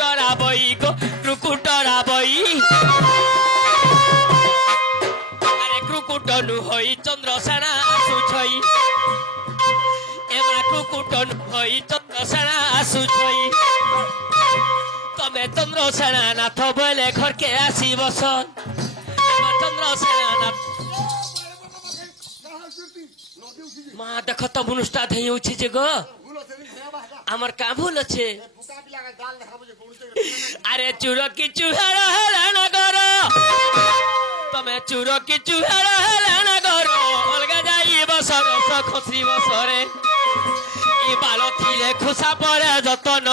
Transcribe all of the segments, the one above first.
Ta-ra बई गो क्रुकुटरा बई अरे क्रुकुटनु होई चंद्रसेना आसुछई एमा क्रुकुटनु होई चंद्रसेना आसुछई तमे चंद्रसेना नाथ बोले घर के आसी बस एमा चंद्रसेना नाथ माँ देख तो बुनुष्टा धई उछि जे गो आमर का भूल छे अरे चूर की चूहार हेलान करो तमे चूर की चूहार हेलान करो अलगा जाई बसर खसी बसरे ई बालो थिले खुसा पड़े जतन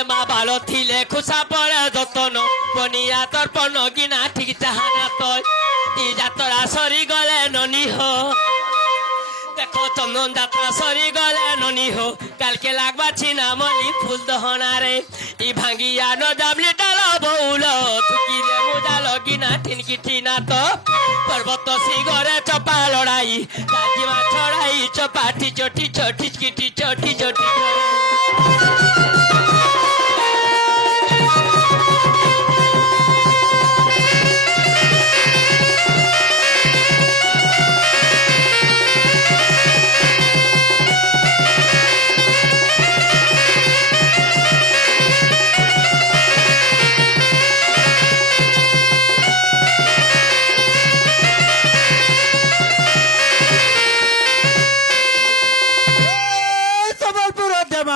एमा बालो थिले खुसा पड़े जतन पनिया तर्पण गिना ठीक चाहना तो ई जातरा सरी गले ननी हो देखो चंदन जात्रा सरी गले ननी हो काल के लागबा छिना मली फूल दहना रे ई भांगिया न जाबली डाल बउल थुकी रे मुजा लगिना ठिनकी ठिना तो पर्वत सिगरे चपा लड़ाई काजीमा छड़ाई चपाटी चटी चटी किटी चटी चटी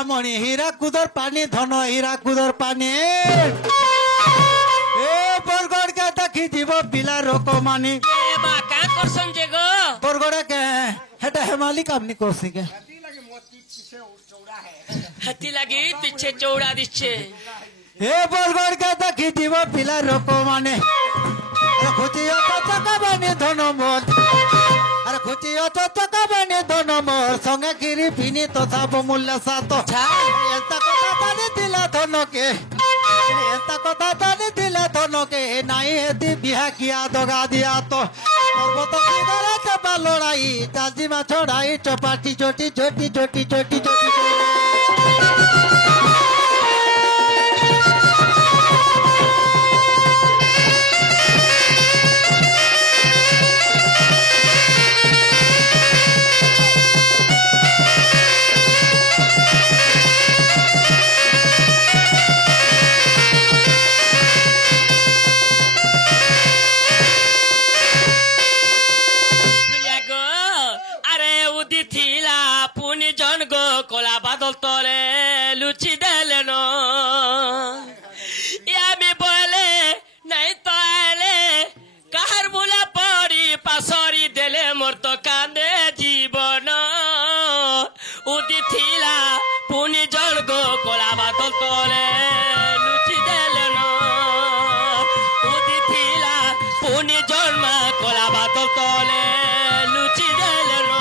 मणि हीरा कुदर पानी धन हीरा कुदर पानी ए बरगड़ के देखी जीव पिला रोको मानी ए बा का करसन जे गो बरगड़ के हेटा हेमाली काम नि कोसी के हाथी लगी पीछे चौड़ा दिछे ए बरगड़ के देखी जीव पिला रोको माने अरे खुचियो तो चका बने धन मोर अरे खुचियो तो चका बने धन मोर संगे गिरी पिनी तो सब मूल्य सातो एंता कथा ताने दिला धन के एंता कथा ताने दिला धन के नाही हेती बिहा किया दगा दिया तो पर्वत की गला चपा लड़ाई चाची मा छोड़ाई चपाटी छोटी छोटी छोटी छोटी छोटी कोला बादल तले लुची देले न या में बोले नहीं तो आले कहर बुला पड़ी पासरी देले मोर तो कांदे जीवन उदी थिला पुनी जन गो कोला बादल तले लुची देले न उदी थिला पुनी जन्मा कोला बादल तले लुची देले न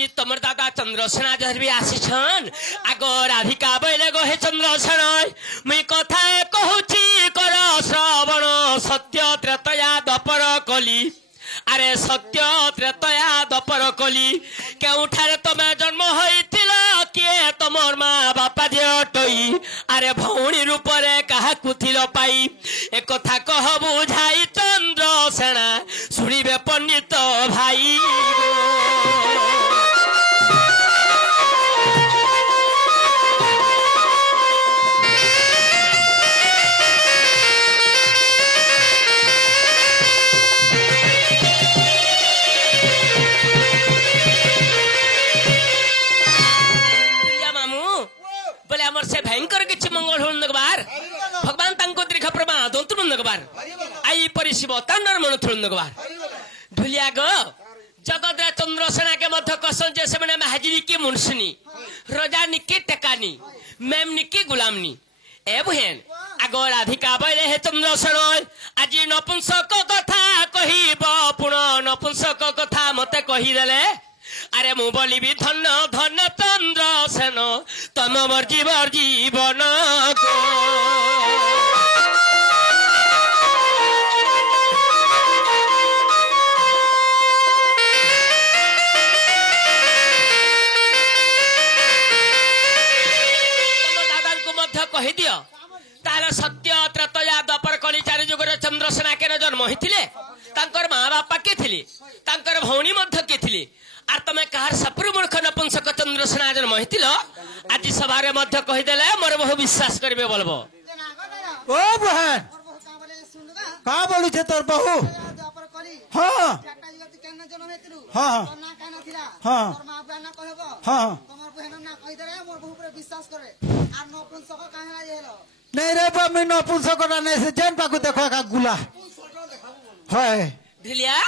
चंद्रसेना जहर भी आसीछन आगो राधिका बैले गो हे चंद्रसेना मुई कथा कहूची कर श्रवण सत्य त्रेतया द्वापर कली अरे सत्य त्रेतया द्वापर कली केउठारे तमे जन्म होइतिल किए तमर माँ बापा दियटई अरे भौणी रूप रे काहा कुथिल पाई ए कथा कह बुझाई चंद्रसेना सुनिबे पंडित भाई से भयंकर किछि मंगल होन नगबार भगवान तांको दीर्घ प्रमा दंतुन नगबार आई परिशिव तांडर मन थुन नगबार ढुलिया गो जगतरा चंद्रसेना के मध्य कसन जैसे मैंने महाजनी की मुंशनी रोजा निकी टेकानी मैम निकी गुलामनी ए बहन आगो राधिका बैले हे चंद्रसेन आज नपुंसक कथा कहिब पुण नपुंसक कथा मते कहिदेले अरे मु बोलिबी धन धन चंद्रसेन तम मर्जी जीवन को कही दियो ताले सत्य त्रतया द्वापर कली चारि जुगरे चंद्रसेना के जन्म होइथिले तांकर मां बापा के थिले तांकर भौणी मध्य के थिले आर तमे कहार सपुर मूर्ख नपुंसक चंद्रसेना जन्म होइथिलो आज सभा रे मध्य कहि देले मोर बहु विश्वास करबे बोलबो ओ बहन का बोलू छे तोर बहू हां हां हां हां नहीं रे मैं नपुंसक नहीं से जेन पाकू देखो का गुला है ढिलिया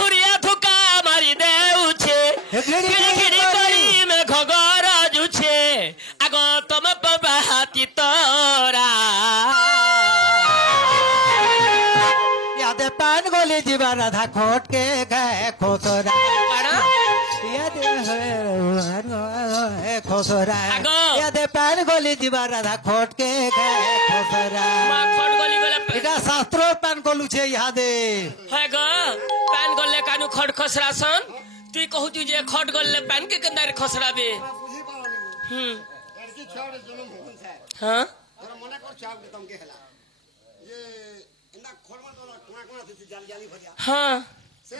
हुरिया थुका मारी देउछे खिड़ी खिड़ी करी में घगर जुछे आगो तम बाहाती तोरा याद पान गोली जीवा राधा खोट के गए खोसरा याद है खोसरा याद पान गोली जीवा राधा खोट के गए खोसरा मां खोट गोली गले इटा शास्त्रो पान गोलू छे यादे है गो पान गोले कानु खोट खसरा सन तू कहू तू जे खोट गोले पान के कंदार खसरा बे लड़की छोड़ जन्म होन से हां तोरा मने कर चाव के तुम के हला ये इना खोलमा तो कोना थी जाली जाली भरिया हां से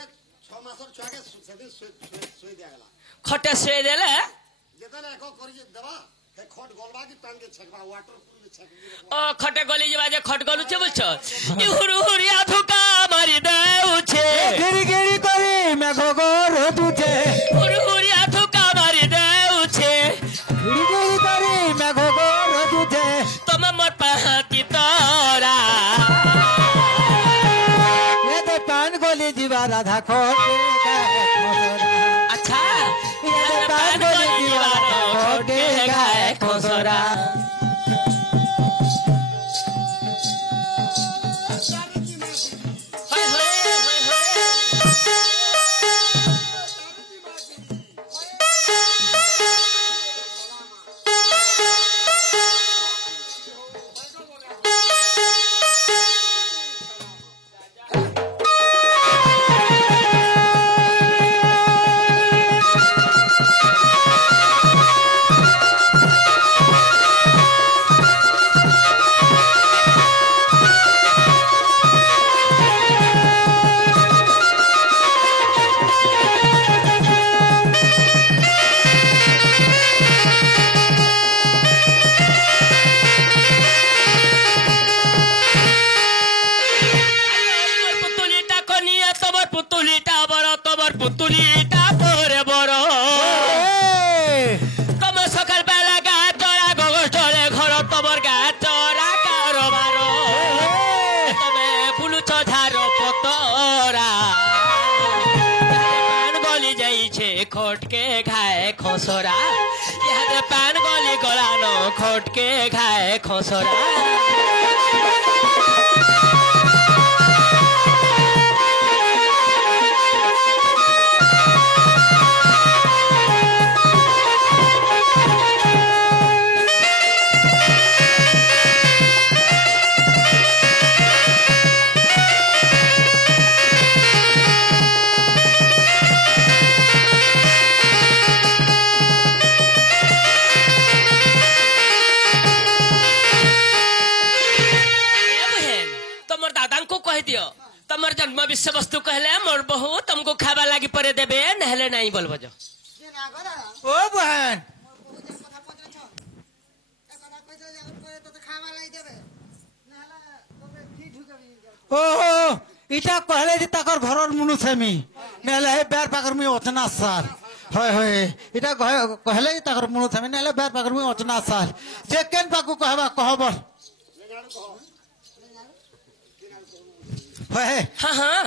6 मासर छुआ के सेदिन सोई दिया गला खटे से देले जेतने एको करी दबा के खोट गोलबा की पान के छकबा वाटर पूल में छक ओ खटे गली जबा जे खट गलु छे बुझछ ई हुरिया थुका मारी देउछे गिरी गिरी करी मैं घोगोर तुझे हुरिया थुका मारी देउछे गिरी गिरी करी मैं घोगोर तुझे तम मोर पाती तोरा ये तो पान गोली जीवा राधा खोट के गए खोसरा अच्छा ये पान गोली जीवा राधा खोट के गए खोसरा पुतुलीटा परे बरो तम सकाल बेला गा चरा गगस्टले घर तमर गा चरा कारोबार तमे बुलुछ झारो पतरा पान गली जाई छे खोट के खाए खोसरा यादे पान गली गलानो खोट के खाए खोसरा तमर जन्म विषय वस्तु कहले मोर बहु तुमको खावा लागी परे देबे नहले नहीं बोलबो जो ओ बहन ओ इटा कहले जे तकर घरर मुनुसेमी नेले बेर पाकर मी ओतना साल होय होय इटा कहले जे तकर मुनुसेमी नेले बेर पाकर मी ओतना साल जे केन पाकू कहबा कहबो हाँ हाँ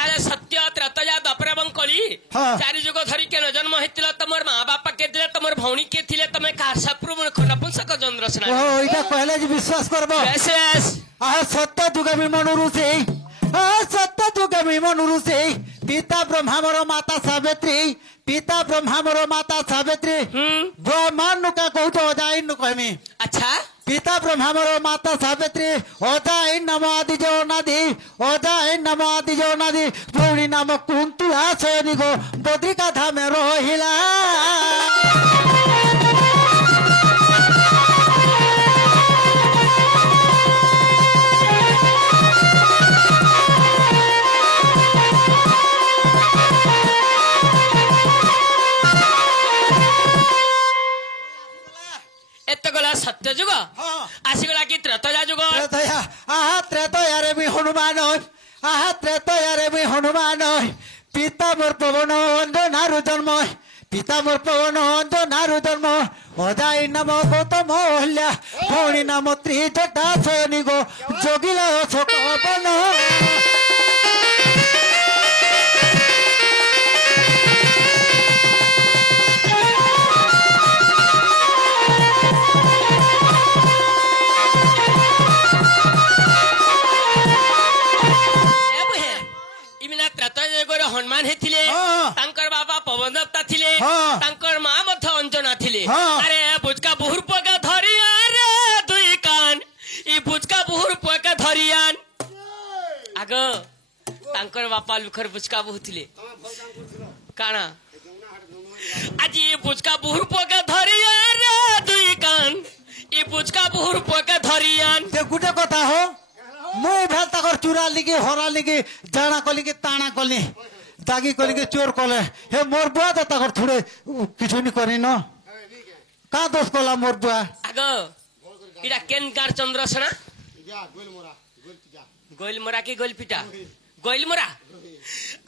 ताले सत्य त्रतया द्वापर एवं कली हाँ। चारि जुग धरि के जन्म हेतिल तमर माँ बापा के दिले तमर भौणी के थिले तमे कारसापुर नपुंसक चंद्र ओ सेना इटा कहले जे विश्वास करबो यस यस आहा सत्य जुगामी मनुरु से आहा सत्य जुगामी मनुरु से पिता ब्रह्मा मोर माता सावित्री पिता ब्रह्मा मोर माता सावित्री ब्रह्मांड का कहू तो जाई न कहमी अच्छा पिता ब्रह्मा मोर माता सावित्री ओजाई नमो आदि जो नदी ओजाई नमो आदि जो नदी पूर्णी नाम कुंतला सैनी गो बद्रिका धामे रहिला एतगला सत्य जुग आसीगला कि त्रेतया जुग त्रेतया आहा त्रेतया रे भी हनुमान आहा त्रेतया रे भी हनुमान पिता मोर पवन अंजनारु जन्म पिता मोर पवन अंजनारु जन्म अजाई नाम गौतम हल्या भौणी नाम त्रिजटा सैनी गो जोगिला अशोक बन हनुमान हेथिले तांकर बाबा पवन देवता थिले तांकर मां मध्य अंजना थिले अरे बुचका बुहुर पका धरिया रे दुई कान ई बुचका बुहुर पका धरियान आग तांकर बापा लुखर बुचका बहु थिले काना आज ई बुचका बुहुर पका धरिया रे दुई कान ई बुचका बुहुर पका धरियान ते गुटे कथा हो मुई भेल तकर चुरा लिगे हरा लिगे जाना कली के ताना कली दागी कली के चोर कले हे मोर बुआ तो तकर थोड़े किछु नहीं करी न का दोष कला मोर बुआ आगो इडा केन कार चंद्र सेना गोइलमोरा की गोइलपिटा गोइलमोरा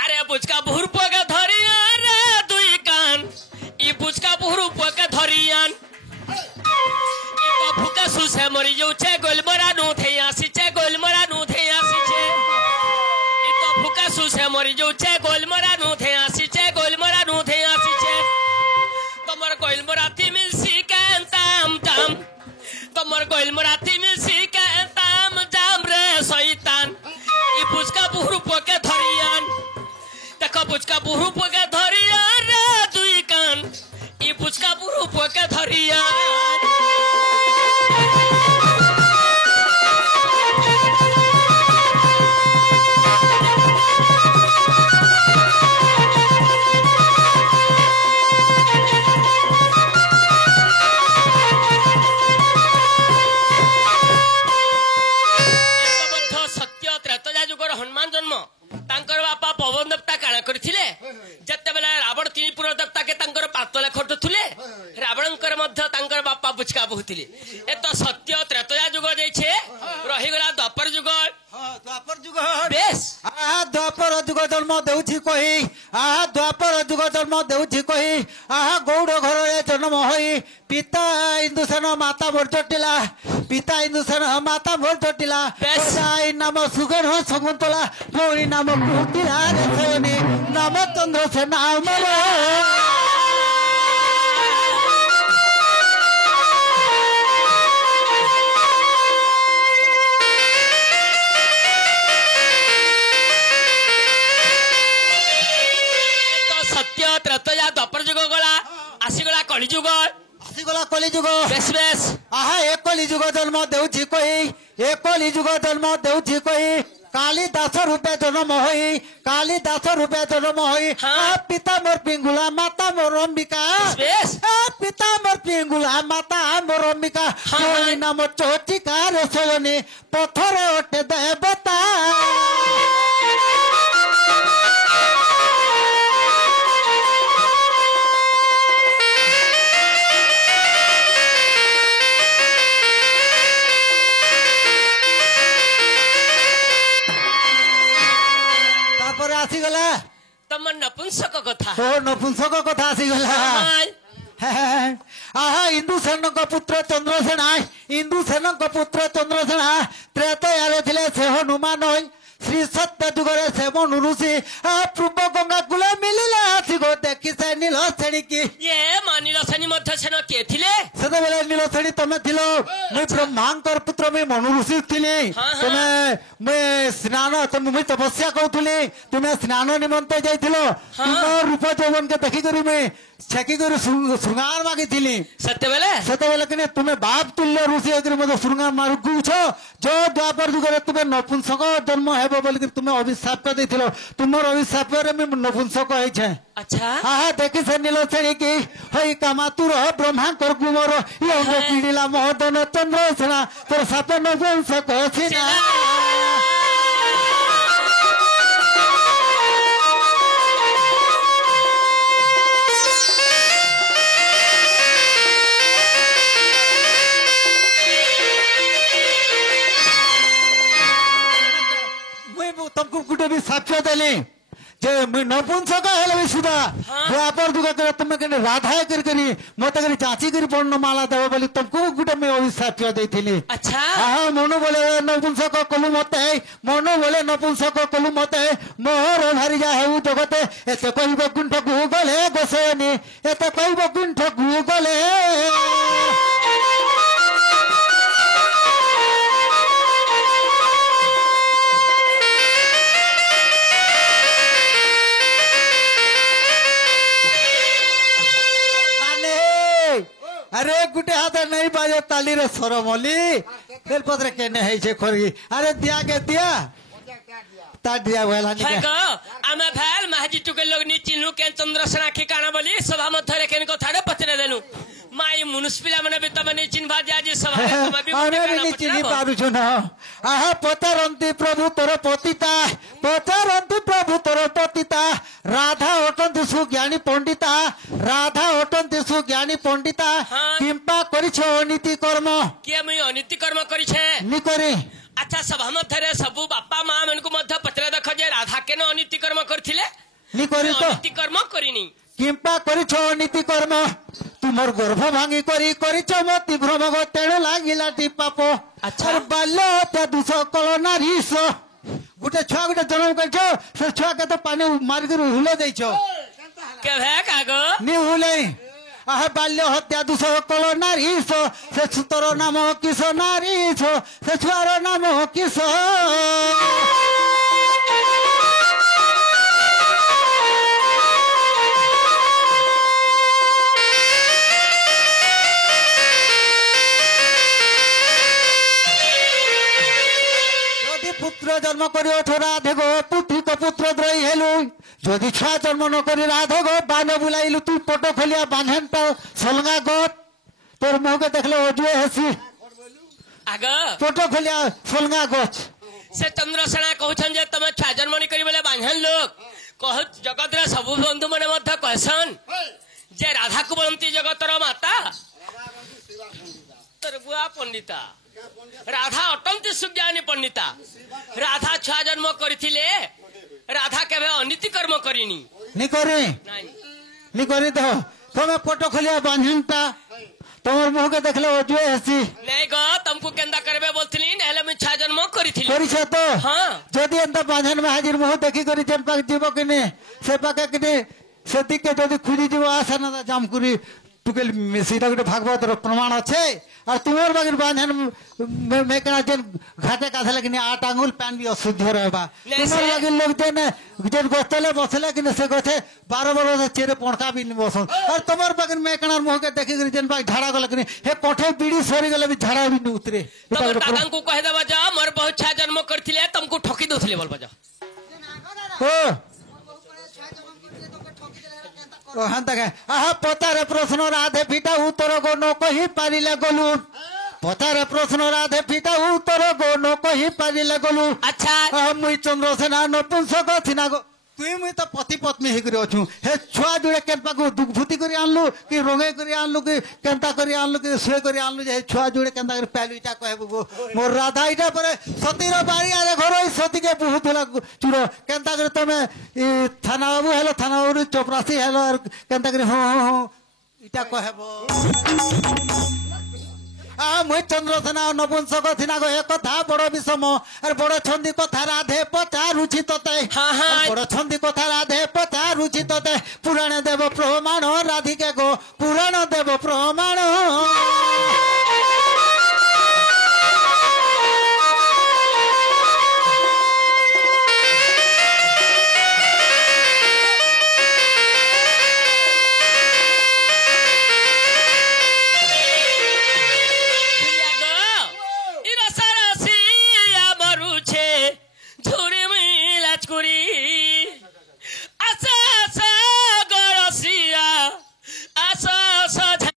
अरे बुचका बुहुर पका धरिया रे दुई कान ई बुचका बुहुर पका धरियान फुका सुसे मरी जाऊ छे गोलमरा नु थे आसी छे गोलमरा नु थे आसी छे इतो फुका सुसे मरी जाऊ छे गोलमरा नु थे आसी छे गोलमरा नु थे आसी छे तमर गोलमरा ती मिलसी के ताम ताम तमर गोलमरा ती मिलसी के ताम जाम रे शैतान ई पुचका बुहरु पके धरियान देखो पुचका बुहरु पके धरियान रे दुई कान ई पुचका बुहरु पके धरियान हनुमान जन्म तांकर बापा पवन देवता काण करथिले जत्ते बेला रावण त्रिपुर देवता के तांकर पातले खटुथुले रावणकर मध्य तांकर बापा बुचका बहुथिले ए तो सत्य त्रेतया जुग जाय छे रहि गला द्वापर जुग द्वापर जुग बेस आ द्वापर जुग जन्म देउछि कहि आ द्वापर जुग जन्म देउछि कहि आ गौड़ घर रे जन्म होई पिता इंदुसेन माता मोर जटिला पिता इंदुसेन माता मोर जटिला जाई नाम सुगन शकुंतला भौणी नाम कुटिला रे नाम चंद्र से नाम सत्य त्रेतया द्वापर जुग गला आसीगला कलिजुग आसीगला कलिजुग बेस बेस आहा एक कलिजुग जन्म देउछि कहि एक कलिजुग जन्म देउछि कहि कालिदास रूपे जन्म होई कालिदास रूपे जन्म होई पिता मोर पिंगुला माता मोर अंबिका पिता मोर पिंगुला माता मोर अंबिका नाम चौचिका रसोनी पथर ओटे देवता आसीगला तम नपुंसक कथा ओ नपुंसक कथा आसीगला आहा इंदुसेन को पुत्र चंद्रसेना इंदुसेन को पुत्र चंद्रसेना त्रेतया रे थिले से हनुमान श्री सत्य जुगरे से मनु ऋषि पूर्व गंगा कूल मिलिले आसी गो देखि से नील श्रेणी की ये मानिल सेनी मध्य सेन के थिले ସେତେବେଳେ ନୀଳ ଶ୍ରେଣୀ ତମେ ଥିଲ ମୁଇଁ ବ୍ରହ୍ମାଙ୍କର ପୁତ୍ର ମୁଇଁ ମନୁ ଋଷି ଥିଲି ତୁମେ ମୁଇଁ ସ୍ନାନ ମୁଇଁ ତପସ୍ୟା କରୁଥିଲି ତୁମେ ସ୍ନାନ ନିମନ୍ତେ ଯାଇଥିଲ ତୁମ ରୂପ ଯୌବନକେ ଦେଖିକରି ମୁଇଁ ଛେକିକରି ଶୃଙ୍ଗାର ମାଗିଥିଲି ସେତେବେଳେ କିନି ତୁମେ ବାପ ତୁଲ୍ୟ ଋଷି ହେଇକରି ମୋତେ ଶୃଙ୍ଗାର ମାଗୁଛ ଯୋଉ ଦ୍ୱାପର ଯୁଗରେ ତୁମେ ନପୁଂସକ ଜନ୍ମ ହେବ ବୋଲିକି ତୁମେ ଅଭିଶାପ ଦେଇଥିଲ ତୁମର ଅଭିଶାପରେ ମୁଇଁ ନପୁଂସକ ହେଇଛେ अच्छा हाँ देखी से नील श्रेणी की हई कामातुर ब्रह्मांकर कुमर ये पीड़िला महोदन चंद्र सेना तोर साप नवंश कहसिना मुई तुमको गुटे भी साक्ष्य देली जे मुई नपुंसक हेले भी सुधा द्वापर जुग करे तुमे कने राधा करी मते कने चाची करी पर्ण माला देबो बोली तुमको गुटे मैं अभिशाप देथिली अच्छा हां मनु बोले नपुंसक कलु मते मनु बोले नपुंसक कलु मते मोहर भारी जा हेउ जगते एते कहिबो कुंठ गुगले बसेनी एते कहिबो कुंठ गुगले अरे गुटे हाथ नहीं बाजे ताली रे सरमली बेल पत्र केने है छे खोरी अरे दिया के दिया ता दिया वेला नि हेगो आमे भेल महाजी टुके लोग नी चिन्हु के चंद्रसेना ठिकाना बोली सभा मध्य रे केन को थारे पचरे देनु माई मुनिसिपल माने भी तमने चिन्हवा जाजी सभा में तुम भी अरे भी चिन्हि पारु छु ना आहा पतरंती प्रभु तोर पतिता पतरंती प्रभु तोर पतिता राधा ओटंती सुज्ञानी पंडिता राधा ओटंती सुज्ञानी पंडिता किंपा करिछो अनीति कर्म के मैं अनीति कर्म करिछे नि करी अच्छा सभा मध्य रे सबु बापा मां मन को मध्य पचरे देख जे राधा केन अनीति कर्म करथिले नि करी तो अनीति कर्म करिनी किंपा करिछो अनीति कर्म तुमर गर्भ भांगी करी करिछो मति भ्रम गो तेणु लागिला टी पाप अच्छा बाल्य हत्या दुष कल नारीस गुटे छुआ गुटे जन्म करछो से छुआ के तो पानी मार कर हुले दैछो के भे कागो नि हुले आह बाल्य हत्या दुष कल नारीस से सुतर नाम किस नारीस से छुआर नाम किस पुत्र जन्म करी राधे गो पुत्री को पुत्र द्रोही हेलु जदि छुआ जन्म न करी राधे गो बान बुलाइलु तू पटो खोलिया बांधन तो सलगा गो तोर मुह के देखले ओजुए हसी आगा पटो खोलिया सलगा गोच से चंद्रसेना कहछन जे तमे छुआ जन्म नि करी बोले बांधन लोग कह जगत रे सब बंधु माने मध्य कहसन जे राधा को बनती जगत रो माता तोर बुआ पंडिता राधा अटंती सुज्ञानी पंडिता राधा छुआ जन्म करथिले राधा केबे अनीति कर्म करिनी नि करी नि करी तो तमे पटो खोलिया बांधनता तोर मुह के देखले ओजुए हसी नहीं गो तुमको केंदा करबे बोलथिनी नेले मैं छुआ जन्म करथिली करिछ तो हां जदि एंता बांधन में हाजिर मुह देखि करी जन पाक जीव किने से पाके किने से दिके जदि खुली जीव आसन जामकुरी टुकेल सीधा गोटे भागवत प्रमाण अच्छे और तुम्हार बागिर बांधन में कना जन घाटे काथले कि 8 आंगुल पैन भी अशुद्ध रहबा तुम्हार बागिर लोग जन गस्तले बसले कि से गथे 12 बरस चेरे पणका भी बसन और तुम्हार बागिर में कना मुह के देखि कि जन बाग झाड़ा गले कि हे कोठे बीड़ी सरी गले भी झाड़ा भी न उतरे तब दादा को कह देबा जा मोर बहुत छा जन्म करथिले तुमको ठकी दोथले बोलबा जा ओ पतारे प्रश्न राधे फिटा उत्तर गो न कही पारिले गलु पतारे प्रश्न राधे फिटा उत्तर गो न कही पारिले गलु अच्छा मुई चंद्रसेना नपुंसक थिना गो तुई मुई तो पति पत्नी हिकरी अछु हे छुआ जुड़े केनपा को दुखभूति करी आनलु कि रोंगे करी आनलु कि केनता करी आनलु कि सुए करी आनलु जे छुआ जुड़े केनता करी पैलु इटा कहबो मोर राधा इटा परे सतीर बारी आरे घर सती के बहुत होला चुरो केनता करी तमे ई थाना बाबू हेलो थाना बाबू चपरासी हेलो केनता करी हो इटा कहबो মুই চন্দ্রসেনা নপুংসক সিনা গো এ কথা বড় বিষম আর বড় ছন্দি কথা রাধে পচারুছি তোতে হ্যাঁ, হ্যাঁ। আর বড় ছন্দি কথা রাধে পচারুছি তোতে পুরাণে দেব প্রমাণ রাধিকে গো পুরাণ দেব প্রমাণ